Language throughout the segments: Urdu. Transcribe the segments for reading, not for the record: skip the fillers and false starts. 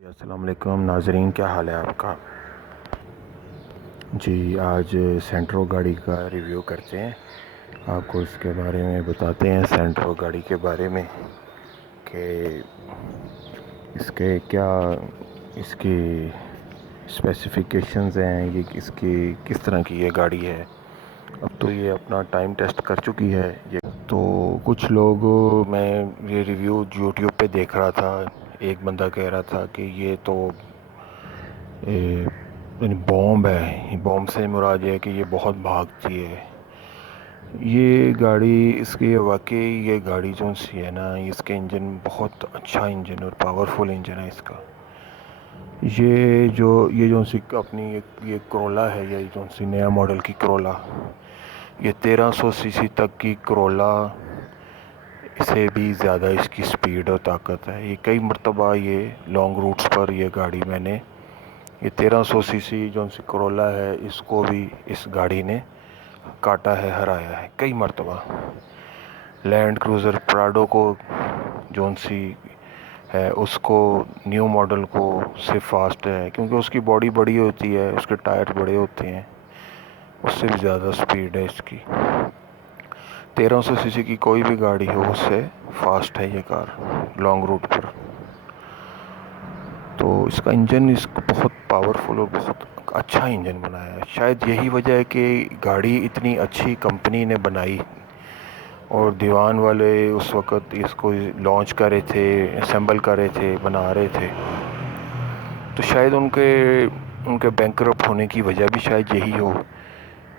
السلام علیکم ناظرین، کیا حال ہے آپ کا؟ جی آج سینٹرو گاڑی کا ریویو کرتے ہیں، آپ کو اس کے بارے میں بتاتے ہیں، سینٹرو گاڑی کے بارے میں کہ اس کی اسپیسیفیکیشنز ہیں، یہ کس طرح کی یہ گاڑی ہے۔ اب تو یہ اپنا ٹائم ٹیسٹ کر چکی ہے یہ تو کچھ لوگ، میں یہ ریویو یوٹیوب پہ دیکھ رہا تھا، ایک بندہ کہہ رہا تھا کہ یہ تو بومب ہے، بومب سے مراد یہ ہے کہ یہ بہت بھاگتی ہے یہ گاڑی۔ اس کی واقعی یہ گاڑی جو سی ہے نا، اس کے انجن بہت اچھا انجن اور پاورفل انجن ہے اس کا۔ یہ جو سی اپنی یہ کرولا ہے، یہ جو سی نیا ماڈل کی کرولا، یہ 1300 سی سی تک کی کرولا سے بھی زیادہ اس کی سپیڈ اور طاقت ہے۔ یہ کئی مرتبہ یہ لانگ روٹس پر یہ گاڑی میں نے، یہ 1300 سی سی جو سی کرولا ہے، اس کو بھی اس گاڑی نے کاٹا ہے، ہرایا ہے کئی مرتبہ۔ لینڈ کروزر پراڈو کو جون سی ہے، اس کو نیو ماڈل کو سے فاسٹ ہے، کیونکہ اس کی باڈی بڑی ہوتی ہے، اس کے ٹائر بڑے ہوتے ہیں، اس سے بھی زیادہ سپیڈ ہے اس کی۔ 1300 سی سی کی کوئی بھی گاڑی ہو، اس سے فاسٹ ہے یہ کار لانگ روٹ پر۔ تو اس کا انجن بہت پاورفل اور بہت اچھا انجن بنایا ہے۔ شاید یہی وجہ ہے کہ گاڑی اتنی اچھی کمپنی نے بنائی، اور دیوان والے اس وقت اس کو لانچ کر رہے تھے، اسمبل کر رہے تھے، بنا رہے تھے، تو شاید ان کے بینکرپٹ ہونے کی وجہ بھی شاید یہی ہو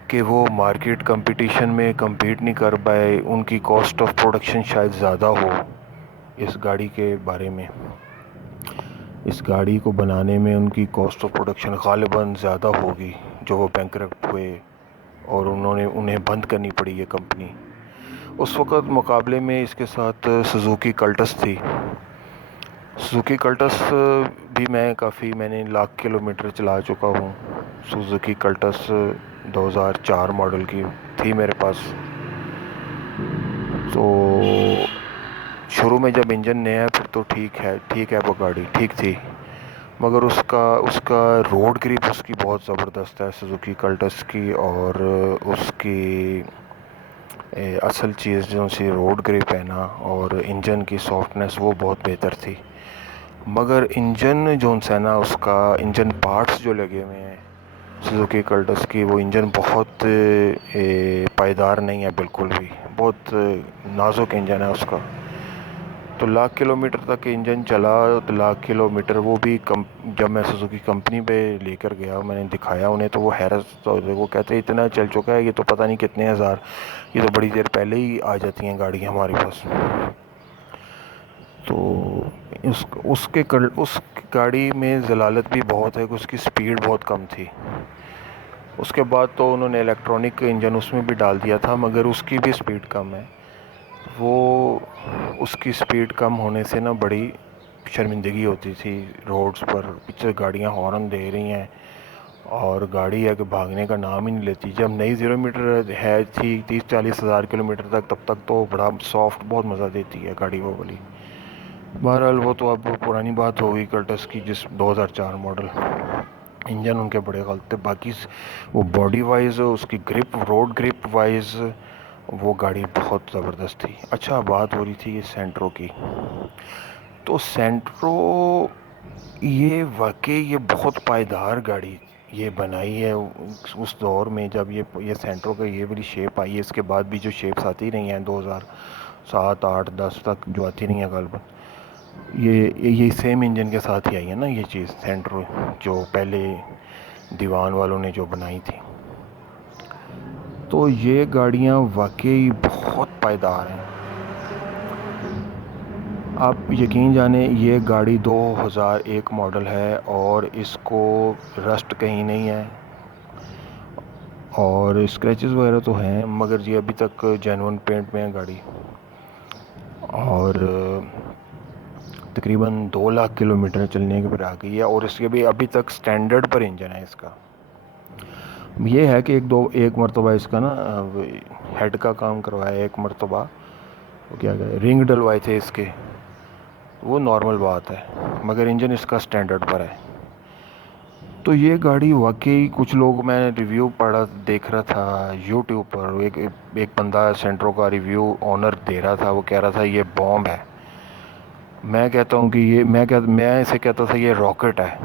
کہ وہ مارکیٹ کمپٹیشن میں کمپیٹ نہیں کر پائے، ان کی کاسٹ آف پروڈکشن شاید زیادہ ہو اس گاڑی کے بارے میں۔ اس گاڑی کو بنانے میں ان کی کاسٹ آف پروڈکشن غالباً زیادہ ہوگی، جو وہ بینکرپٹ ہوئے اور انہیں بند کرنی پڑی یہ کمپنی۔ اس وقت مقابلے میں اس کے ساتھ سزوکی کلٹس تھی۔ سزوکی کلٹس بھی میں نے لاکھ کلومیٹر چلا چکا ہوں۔ سزوکی کلٹس 2004 ماڈل کی تھی میرے پاس۔ تو شروع میں جب انجن نیا ہے پھر تو ٹھیک ہے وہ گاڑی ٹھیک تھی، مگر اس کا روڈ گرپ اس کی بہت زبردست ہے سزوکی کلٹس کی، اور اس کی اصل چیز جو سی روڈ گرپ ہے نا، اور انجن کی سافٹنس وہ بہت بہتر تھی۔ مگر انجن جو ہے نا، اس کا انجن پارٹس جو لگے ہوئے ہیں سزوکی کلٹس کی، وہ انجن بہت پائیدار نہیں ہے بالکل بھی، بہت نازک انجن ہے اس کا۔ تو لاکھ کلومیٹر تک انجن چلا، تو لاکھ کلومیٹر وہ بھی جب میں سزوکی کمپنی پہ لے کر گیا، میں نے دکھایا انہیں، تو وہ حیرت، وہ کہتے ہیں اتنا چل چکا ہے یہ تو پتہ نہیں کتنے ہزار، یہ تو بڑی دیر پہلے ہی آ جاتی ہیں گاڑیاں ہمارے پاس۔ تو اس گاڑی میں ضلالت بھی بہت ہے، اس کی سپیڈ بہت کم تھی۔ اس کے بعد تو انہوں نے الیکٹرانک انجن اس میں بھی ڈال دیا تھا، مگر اس کی بھی سپیڈ کم ہے۔ اس کی سپیڈ کم ہونے سے نا بڑی شرمندگی ہوتی تھی روڈز پر، پیچھے گاڑیاں ہارن دے رہی ہیں اور گاڑی ہے کہ بھاگنے کا نام ہی نہیں لیتی۔ جب نئی 0 میٹر تھی 30-40 ہزار کلومیٹر تک، تب تک تو بڑا سافٹ، بہت مزہ دیتی ہے گاڑی وہ والی۔ بہرحال وہ تو اب پرانی بات ہو گئی کلٹس کی، جس 2004 ماڈل، انجن ان کے بڑے غلط تھے، باقی وہ باڈی وائز، اس کی گرپ، روڈ گرپ وائز وہ گاڑی بہت زبردست تھی۔ اچھا، بات ہو رہی تھی یہ سینٹرو کی، تو سینٹرو یہ واقعی یہ بہت پائیدار گاڑی یہ بنائی ہے اس دور میں، جب یہ سینٹرو کا یہ والی شیپ آئی ہے۔ اس کے بعد بھی جو شیپس آتی رہی ہیں 2007، 8، 10 تک جو آتی رہی ہیں غالباً، یہ سیم انجن کے ساتھ ہی آئی ہے نا یہ چیز سینٹرو، جو پہلے دیوان والوں نے جو بنائی تھی۔ تو یہ گاڑیاں واقعی بہت پائیدار ہیں۔ آپ یقین جانیں، یہ گاڑی 2001 ماڈل ہے اور اس کو رسٹ کہیں نہیں ہے، اور اسکریچز وغیرہ تو ہیں، مگر یہ ابھی تک جینون پینٹ میں ہے گاڑی، اور تقریباً 2 لاکھ کلومیٹر چلنے کے پر آ گئی ہے، اور اس کے بھی ابھی تک سٹینڈرڈ پر انجن ہے اس کا۔ یہ ہے کہ ایک مرتبہ اس کا نا ہیڈ کا کام کروایا، ایک مرتبہ وہ کیا رنگ ڈلوائے تھے اس کے، وہ نارمل بات ہے، مگر انجن اس کا سٹینڈرڈ پر ہے۔ تو یہ گاڑی واقعی کچھ لوگ، میں ریویو دیکھ رہا تھا یوٹیوب پر، ایک بندہ سینٹرو کا ریویو آنر دے رہا تھا، وہ کہہ رہا تھا یہ بومب ہے۔ میں کہتا ہوں کہ میں اسے کہتا تھا یہ راکٹ ہے۔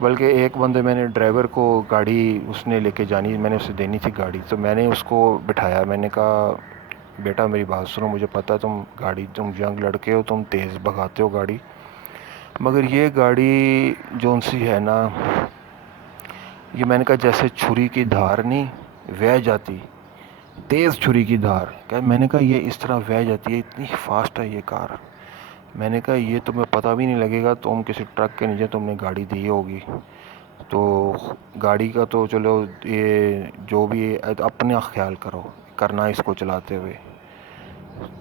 بلکہ ایک بندے، میں نے ڈرائیور کو گاڑی اس نے لے کے جانی، میں نے اسے دینی تھی گاڑی، تو میں نے اس کو بٹھایا، میں نے کہا بیٹا میری بات سنو، مجھے پتہ ہے تم ینگ لڑکے ہو، تم تیز بھگاتے ہو گاڑی، مگر یہ گاڑی جون سی ہے نا، یہ میں نے کہا جیسے چھری کی دھار نہیں وہہ جاتی، تیز چھری کی دھار، میں نے کہا یہ اس طرح وہہ جاتی ہے، اتنی فاسٹ ہے یہ کار۔ میں نے کہا یہ تمہیں پتہ بھی نہیں لگے گا، تم کسی ٹرک کے نیچے تم نے گاڑی دی ہوگی، تو گاڑی کا تو چلو یہ جو بھی اپنا خیال کرنا اس کو چلاتے ہوئے۔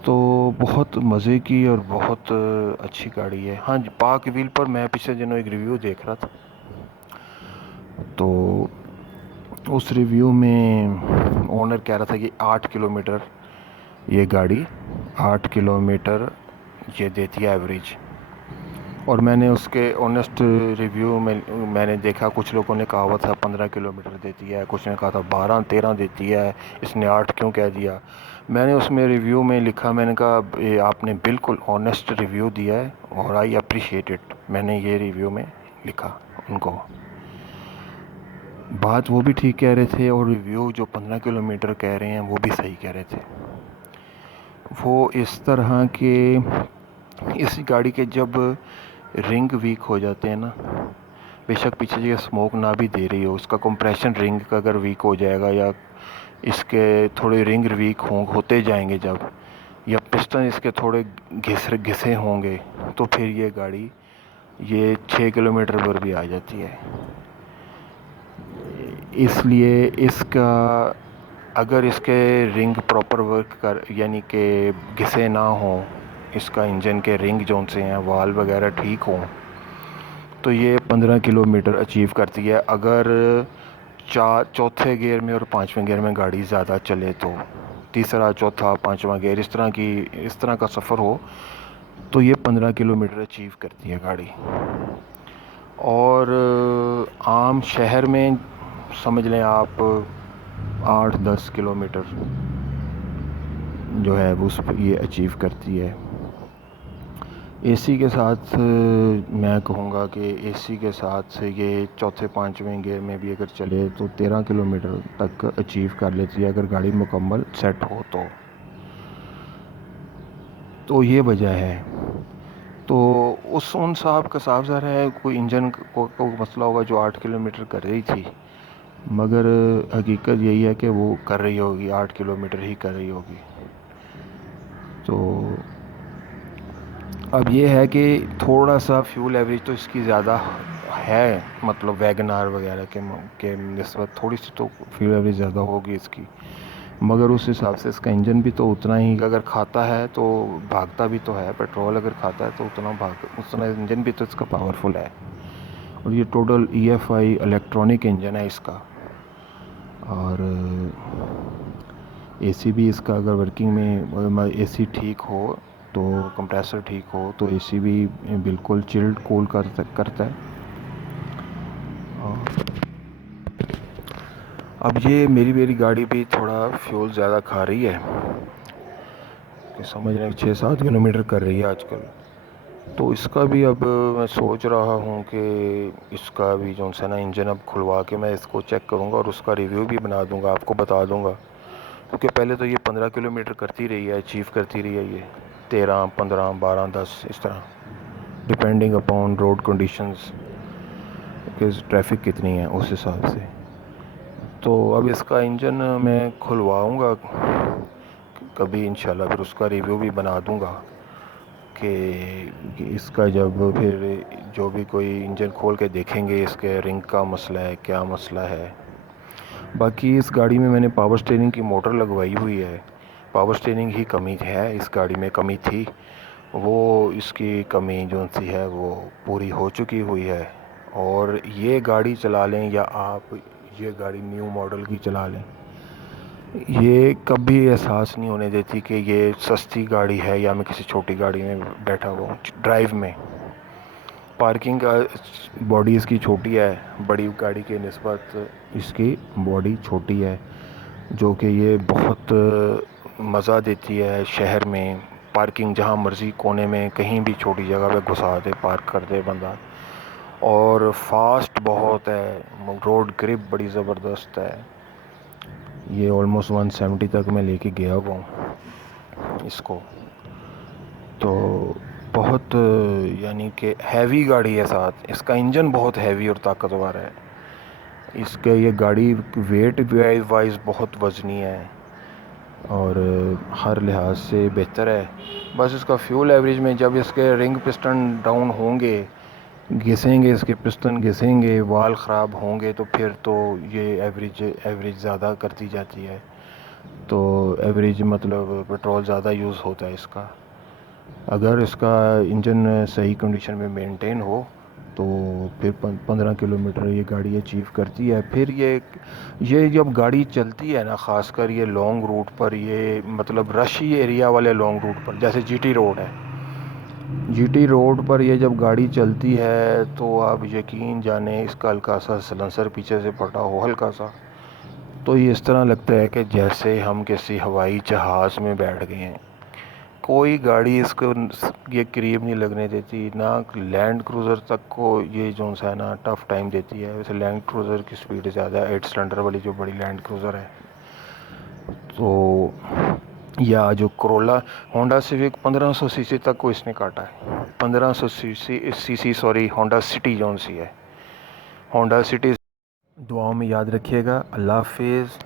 تو بہت مزے کی اور بہت اچھی گاڑی ہے۔ ہاں جی، پاک ویل پر میں پچھلے دنوں ایک ریویو دیکھ رہا تھا، تو اس ریویو میں اونر کہہ رہا تھا کہ 8 کلومیٹر یہ گاڑی 8 کلومیٹر یہ دیتی ہے ایوریج، اور میں نے اس کے آنیسٹ ریویو میں نے دیکھا کچھ لوگوں نے کہا ہوا تھا 15 کلومیٹر دیتی ہے، کچھ نے کہا تھا 12-13 دیتی ہے، اس نے 8 کیوں کہہ دیا۔ میں نے اس میں ریویو میں لکھا، میں نے کہا آپ نے بالکل آنیسٹ ریویو دیا ہے اور آئی اپریشیٹ اٹ، میں نے یہ ریویو میں لکھا ان کو۔ بات وہ بھی ٹھیک کہہ رہے تھے، اور ریویو جو 15 کلومیٹر کہہ رہے ہیں وہ بھی صحیح کہہ رہے تھے۔ وہ اس طرح کہ اس گاڑی کے جب رنگ ویک ہو جاتے ہیں نا، بے شک پیچھے یہ اسموک نہ بھی دے رہی ہو، اس کا کمپریشن رنگ اگر ویک ہو جائے گا، یا اس کے تھوڑے رنگ ویک ہوتے جائیں گے جب، یا پسٹن اس کے تھوڑے گھسے ہوں گے، تو پھر یہ گاڑی یہ 6 کلومیٹر پر بھی آ جاتی ہے۔ اس لیے اس کا اگر اس کے رنگ پراپر ورک یعنی کہ گھسے نہ ہوں، اس کا انجن کے رنگ جون سے ہیں، وال وغیرہ ٹھیک ہوں، تو یہ 15 کلومیٹر اچیو کرتی ہے۔ اگر چوتھے گیئر میں اور 5ویں گیئر میں گاڑی زیادہ چلے تو، تیسرا چوتھا 5واں گیئر اس طرح کا سفر ہو، تو یہ 15 کلومیٹر اچیو کرتی ہے گاڑی۔ اور عام شہر میں سمجھ لیں آپ 8-10 کلومیٹر جو ہے اس پہ یہ اچیو کرتی ہے۔ اے سی کے ساتھ میں کہوں گا کہ اے سی کے ساتھ یہ چوتھے 5ویں گیئر میں بھی اگر چلے تو 13 کلومیٹر تک اچیو کر لیتی ہے، اگر گاڑی مکمل سیٹ ہو تو یہ وجہ ہے۔ تو ان صاحب کا صاف ظاہر ہے کوئی انجن کو مسئلہ ہوگا جو 8 کلومیٹر کر رہی تھی، مگر حقیقت یہی ہے کہ وہ کر رہی ہوگی 8 کلومیٹر ہی کر رہی ہوگی۔ تو اب یہ ہے کہ تھوڑا سا فیول ایوریج تو اس کی زیادہ ہے، مطلب ویگن آر وغیرہ کے نسبت تھوڑی سی تو فیول ایوریج زیادہ ہوگی اس کی، مگر اس حساب سے اس کا انجن بھی تو اتنا ہی اگر کھاتا ہے تو بھاگتا بھی تو ہے، پیٹرول اگر کھاتا ہے تو اتنا انجن بھی تو اس کا پاورفل ہے، اور یہ ٹوٹل EFI الیکٹرانک انجن ہے اس کا۔ اور اے سی بھی اس کا اگر ورکنگ میں اے سی ٹھیک ہو تو کمپریسر ٹھیک ہو تو اے سی بھی بالکل چلڈ کول کرتا ہے۔ اب یہ میری گاڑی بھی تھوڑا فیول زیادہ کھا رہی ہے، کہ سمجھ رہے ہیں 6-7 کلومیٹر کر رہی ہے آج کل، تو اس کا بھی اب میں سوچ رہا ہوں کہ اس کا بھی جو ہے نا انجن اب کھلوا کے میں اس کو چیک کروں گا، اور اس کا ریویو بھی بنا دوں گا، آپ کو بتا دوں گا، کیونکہ پہلے تو یہ 15 کلومیٹر کرتی رہی ہے، اچیو کرتی رہی ہے، یہ 13, 15, 12, 10 اس طرح ڈپینڈنگ اپون روڈ کنڈیشنز کہ ٹریفک کتنی ہے اس حساب سے۔ تو اب اس کا انجن میں کھلواؤں گا کبھی انشاءاللہ، پھر اس کا ریویو بھی بنا دوں گا کہ اس کا جب پھر جو بھی کوئی انجن کھول کے دیکھیں گے اس کے رنگ کا مسئلہ ہے کیا مسئلہ ہے۔ باقی اس گاڑی میں نے پاور سٹیئرنگ کی موٹر لگوائی ہوئی ہے، پاور سٹیئرنگ ہی کمی ہے اس گاڑی میں، کمی تھی وہ، اس کی کمی جو سی ہے وہ پوری ہو چکی ہوئی ہے۔ اور یہ گاڑی چلا لیں یا آپ یہ گاڑی نیو ماڈل کی چلا لیں، یہ کبھی احساس نہیں ہونے دیتی کہ یہ سستی گاڑی ہے یا میں کسی چھوٹی گاڑی میں بیٹھا ہوا ہوں ڈرائیو میں۔ پارکنگ کا باڈی اس کی چھوٹی ہے، بڑی گاڑی کے نسبت اس کی باڈی چھوٹی ہے، جو کہ یہ بہت مزہ دیتی ہے شہر میں۔ پارکنگ جہاں مرضی کونے میں کہیں بھی چھوٹی جگہ پہ گھسا دے، پارک کر دے بندہ، اور فاسٹ بہت ہے، روڈ گرپ بڑی زبردست ہے۔ یہ آلموسٹ 170 تک میں لے کے گیا ہوا ہوں اس کو، تو بہت یعنی کہ ہیوی گاڑی ہے ساتھ، اس کا انجن بہت ہیوی اور طاقتور ہے، اس کا یہ گاڑی ویٹ وائز بہت وزنی ہے اور ہر لحاظ سے بہتر ہے۔ بس اس کا فیول ایوریج میں جب اس کے رنگ پسٹن ڈاؤن ہوں گے، گھسیں گے، اس کے پستن گھسیں گے، وال خراب ہوں گے، تو پھر تو یہ ایوریج زیادہ کرتی جاتی ہے، تو ایوریج مطلب پٹرول زیادہ یوز ہوتا ہے اس کا۔ اگر اس کا انجن صحیح کنڈیشن میں مینٹین ہو تو پھر 15 کلومیٹر یہ گاڑی اچیو کرتی ہے۔ پھر یہ جب گاڑی چلتی ہے نا، خاص کر یہ لانگ روٹ پر، یہ مطلب رشی ایریا والے لانگ روٹ پر، جیسے جی ٹی روڈ ہے، جی ٹی روڈ پر یہ جب گاڑی چلتی ہے تو آپ یقین جانیں اس کا ہلکا سا سلنسر پیچھے سے پھٹا ہو، ہلکا سا، تو یہ اس طرح لگتا ہے کہ جیسے ہم کسی ہوائی جہاز میں بیٹھ گئے ہیں۔ کوئی گاڑی اس کو یہ قریب نہیں لگنے دیتی، نہ لینڈ کروزر تک کو یہ جو ہے نا ٹف ٹائم دیتی ہے۔ ویسے لینڈ کروزر کی سپیڈ زیادہ ہے، 8 سلنڈر والی جو بڑی لینڈ کروزر ہے، تو یا جو کرولا ہونڈا سیوک 1500 سی سی تک کو اس نے کاٹا ہے، 1500 سی سی سوری، ہونڈا سٹی جون سی ہے، ہونڈا سٹی۔ دعاؤں میں یاد رکھیے گا۔ اللہ حافظ۔